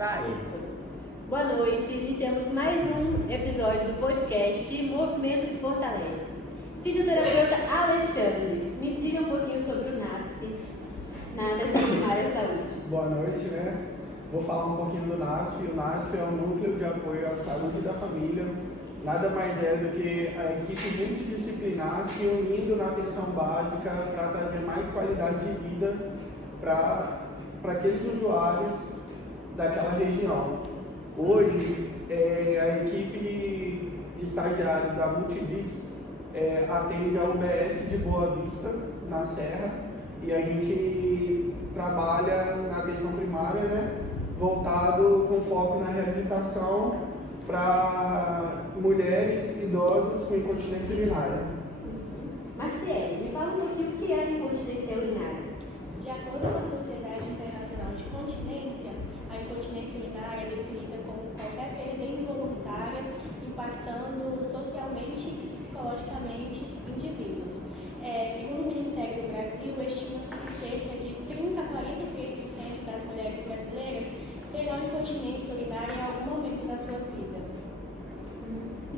Vai. Boa noite, iniciamos mais um episódio do podcast Movimento que Fortalece. Fisioterapeuta Alexandre, me diga um pouquinho sobre o NASF, na atenção primária à saúde. Boa noite, Vou falar um pouquinho do NASF. O NASF é o Núcleo de Apoio à Saúde da Família. Nada mais é do que a equipe multidisciplinar se unindo na atenção básica para trazer mais qualidade de vida para aqueles usuários daquela região. Hoje, a equipe de estagiários da Multivix atende a UBS de Boa Vista, na Serra, e a gente trabalha na atenção primária, voltado com foco na reabilitação para mulheres e idosos com incontinência urinária. Marcelo, me fala um pouquinho o que é incontinência urinária. De acordo com a Sociedade Internacional de Continência, a incontinência urinária é definida como qualquer perda involuntária impactando socialmente e psicologicamente indivíduos. Segundo o Ministério do Brasil, estima-se que cerca de 30 a 43% das mulheres brasileiras terão incontinência urinária em algum momento da sua vida.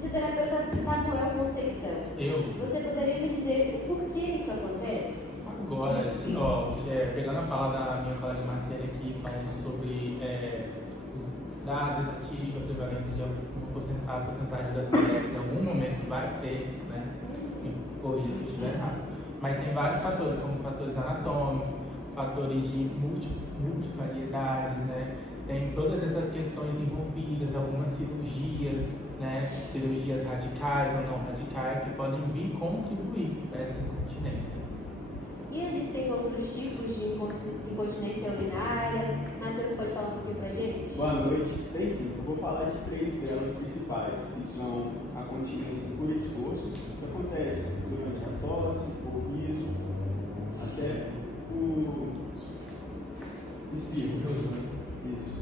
Fisioterapeuta Samuel Conceição. Você poderia me dizer o porquê isso acontece? Agora, pegando a fala da minha colega Marcela aqui, falando sobre os dados estatísticos, a prevalência de a porcentagem das mulheres em algum momento vai ter, corrija se eu estiver errado. Mas tem vários fatores, como fatores anatômicos, fatores de multivariedades, Tem todas essas questões envolvidas, algumas cirurgias, cirurgias radicais ou não radicais, que podem vir contribuir para essa incontinência. E existem outros tipos de incontinência urinária? Matheus, pode falar um pouquinho pra gente? Boa noite. Tem sim. Eu vou falar de 3 delas principais, que são a continência por esforço, que acontece durante a tosse, o riso, até o espirro. Isso.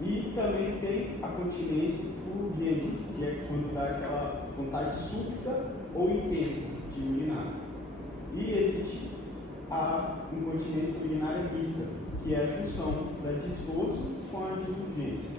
E também tem a continência por urgência, que é quando dá aquela vontade súbita ou intensa de urinar. E existe a incontinência urinária mista, que é a junção da de esforço com a de urgência.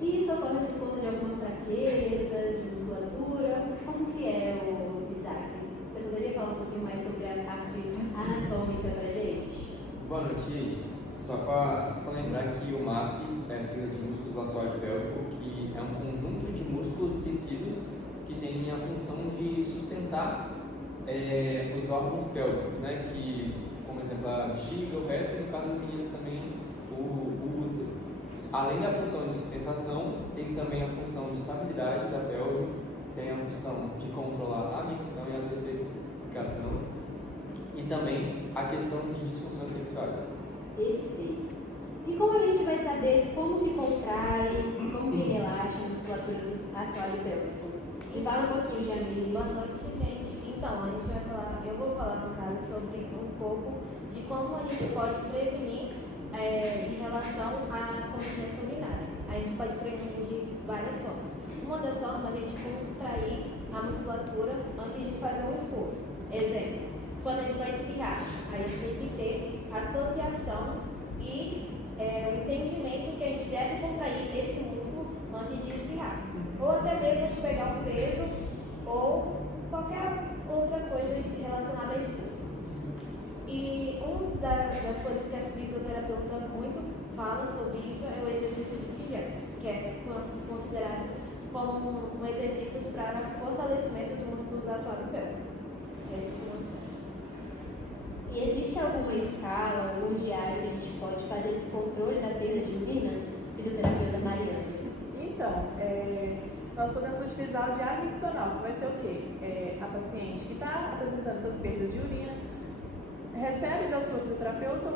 E isso ocorre por conta de alguma fraqueza, de musculatura? Como que é o Isaac? Você poderia falar um pouquinho mais sobre a parte anatômica pra gente? Boa noite. Só para lembrar que o MAP é a sigla de músculo do assoalho pélvico, que é um conjunto de músculos e tecidos que tem a função de sustentar os órgãos pélvicos, que, como exemplo, a bexiga, o reto, e no caso do meninos também o útero. Além da função de sustentação, tem também a função de estabilidade da pelve, tem a função de controlar a micção e a defecação, e também a questão de disfunções sexuais. Perfeito. E como a gente vai saber como que contrai, como que relaxa a musculatura do assoalho pélvico? E fala um pouquinho, Jamile. Boa noite, gente. Então, eu vou falar no caso sobre um pouco de como a gente pode prevenir em relação à incontinência urinária. A gente pode prevenir de várias formas. Uma das formas é a gente contrair a musculatura antes de fazer um esforço. Exemplo, quando a gente vai espirrar, a gente tem que ter associação e o entendimento que a gente deve contrair esse músculo antes de espirrar. Ou até mesmo a gente pegar um peso ou qualquer outra coisa relacionada a esforço. E uma das coisas que as fisioterapeutas muito falam sobre isso é o exercício de pijama, que é considerado como um exercício para fortalecimento do músculo do assoalho pélvico. E existe alguma escala, algum diário que a gente pode fazer esse controle da perda de urina? Fisioterapeuta Mariana. Então, nós podemos utilizar o diário miccional, que vai ser o quê? A paciente que está apresentando essas perdas de urina recebe da sua fisioterapeuta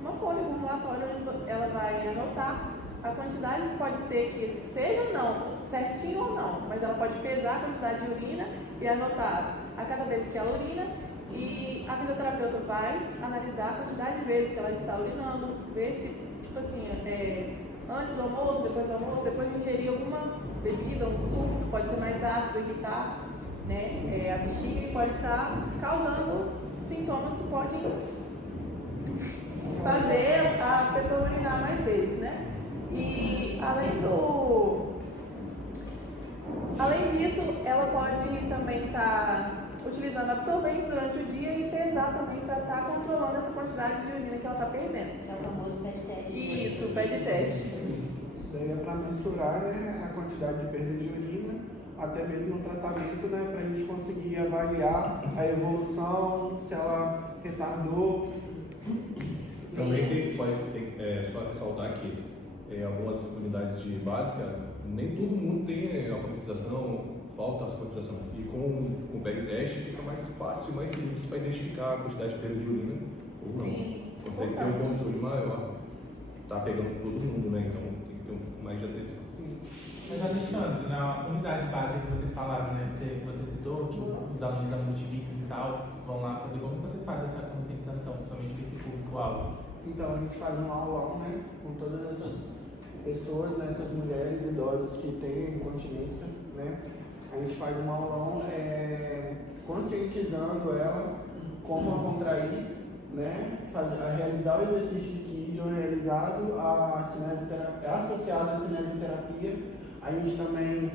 uma folha, um relatório, onde ela vai anotar a quantidade, pode ser que seja ou não, certinho ou não, mas ela pode pesar a quantidade de urina e anotar a cada vez que ela urina, e a fisioterapeuta vai analisar a quantidade de vezes que ela está urinando, ver se, antes do almoço, depois de ingerir alguma bebida, um suco, que pode ser mais ácido, irritar, a bexiga, que pode estar causando sintomas que podem fazer a pessoa urinar mais vezes, Além disso, ela pode também estar utilizando absorventes durante o dia e pesar também para estar controlando essa quantidade de urina que ela está perdendo. É o famoso pede teste. Isso, o pede teste. Isso daí é para mensurar, né, a quantidade de perda de urina, até mesmo no tratamento, né, para a gente conseguir avaliar a evolução, se ela retardou. Também tem só ressaltar que em algumas unidades de básica, nem todo mundo tem alfabetização, falta alfabetização. E com o PEG teste fica mais fácil, mais simples para identificar a quantidade de perda de urina ou não. Sim, Consegue ter um controle maior. Tá pegando todo mundo, né? Então tem que ter um pouco mais de atenção. Mas Alexandre, na unidade básica que vocês falaram, né? Você citou que os alunos da Multimix e tal vão lá fazer. Como vocês fazem essa conscientização, principalmente com esse público-alvo? Então a gente faz um aulão, né, com todas essas pessoas, né, essas mulheres idosas que têm incontinência, né? A gente faz um aulão conscientizando ela como a contrair, né? Realizar o exercício de Kegel realizado associado à cinesioterapia. A gente também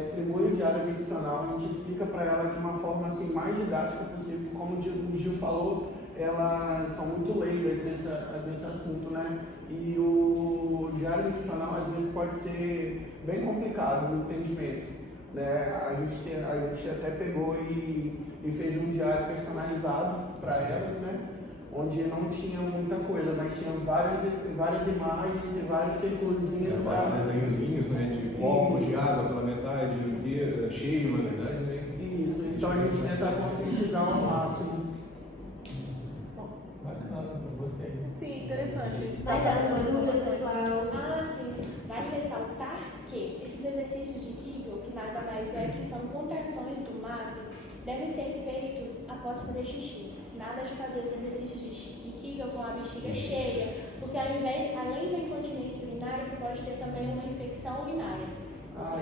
distribui o diário medicinal, a gente explica para ela de uma forma assim, mais didática possível. Como o Gil falou, elas são muito leigas desse assunto, né? E o diário medicinal às vezes pode ser bem complicado no entendimento, né? A gente até pegou e fez um diário personalizado para elas, né? Onde não tinha muita coisa, mas tinha várias imagens e vários círculozinhos para desenhozinhos, né? De copos de água pela metade inteira, cheio, na verdade, né? Isso, então a gente tenta conscientizar ao máximo. Bacana, eu gostei. Sim, interessante. Isso Mais passa alguma muito dúvida, bem. pessoal? Sim, vale ressaltar que esses exercícios de Kegel, que nada mais é que são contrações do MAP, devem ser feitos após fazer xixi. Nada de fazer os exercícios de Kegel com a bexiga cheia, porque além da incontinência urinária, você pode ter também uma infecção urinária.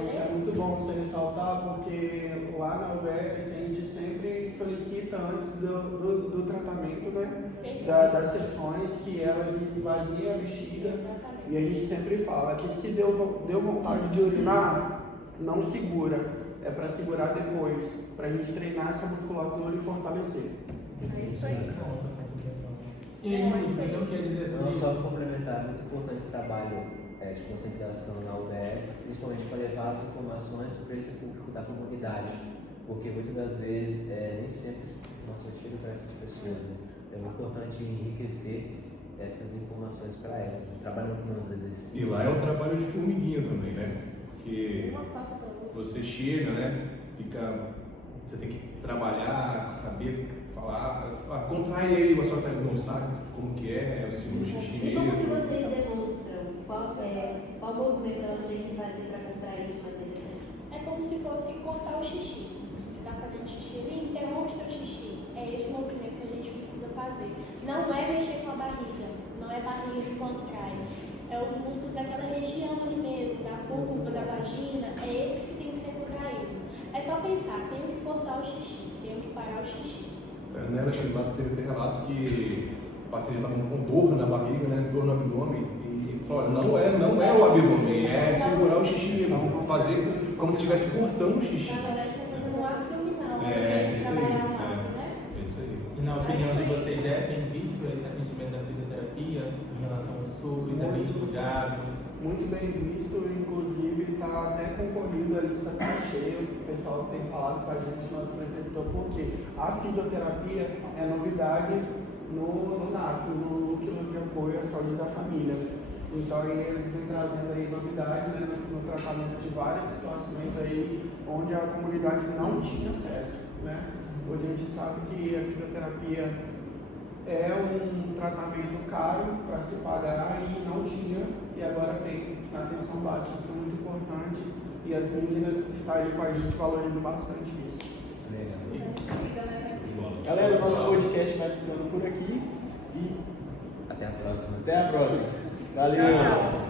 Isso é muito bom você ressaltar, porque lá na UBS a gente sempre solicita antes do tratamento, né? Das sessões, que elas esvaziem a bexiga. Exatamente. E a gente sempre fala que se deu vontade de urinar, não segura. É para segurar depois, para a gente treinar essa musculatura e fortalecer. É isso aí. Bom, essa conscientização. E aí, Luiz, então o que dizer sobre Não, isso? só complementar, é muito importante esse trabalho de conscientização na UBS, principalmente para levar as informações para esse público da comunidade, porque muitas das vezes nem sempre essa informação chega para essas pessoas. Né? É muito importante enriquecer essas informações para elas. Trabalhando com os exercícios. E lá é um trabalho de formiguinha também, né? Porque você chega, né? Você tem que trabalhar, saber falar. Contrai aí, a sua perna não sabe como que é o segundo xixi E como que mesmo. vocês demonstram? Qual movimento elas têm que fazer para contrair de maneira certa? É como se fosse cortar o xixi. Você está fazendo xixi ali, interrompe seu xixi. É esse movimento que a gente precisa fazer. Não é mexer com a barriga, não é barriga que contrai. É os músculos daquela região ali mesmo, da vulva, da vagina, é esses que tem que ser contraídos. É só pensar, tenho que cortar o xixi, tenho que parar o xixi. Nela chegou teve até relatos que o paciente estava com dor na barriga, né? Dor no abdômen. E olha, não é o abdômen, é segurar o xixi, fazer como se estivesse cortando o xixi. Na verdade, está fazendo um abdominal. Isso aí. Né? É isso aí. E na opinião de vocês, é bem visto esse atendimento da fisioterapia em relação ao SUS? É bem divulgado? Muito bem visto, inclusive está até concorrido, a lista está cheia, o pessoal tem falado com a gente, nosso preceptor, porque a fisioterapia é novidade no NAF, no Núcleo de Apoio à Saúde da Família. Então ele vem trazendo aí novidades, né, no tratamento de várias situações aí onde a comunidade não tinha acesso, né? Hoje a gente sabe que a fisioterapia é um tratamento caro para se pagar e não tinha, e agora tem na atenção básica. Isso é muito importante e as meninas que estão aí com a gente valorizam bastante isso. Galera, o nosso podcast vai ficando por aqui e Até a próxima. até a próxima. Valeu!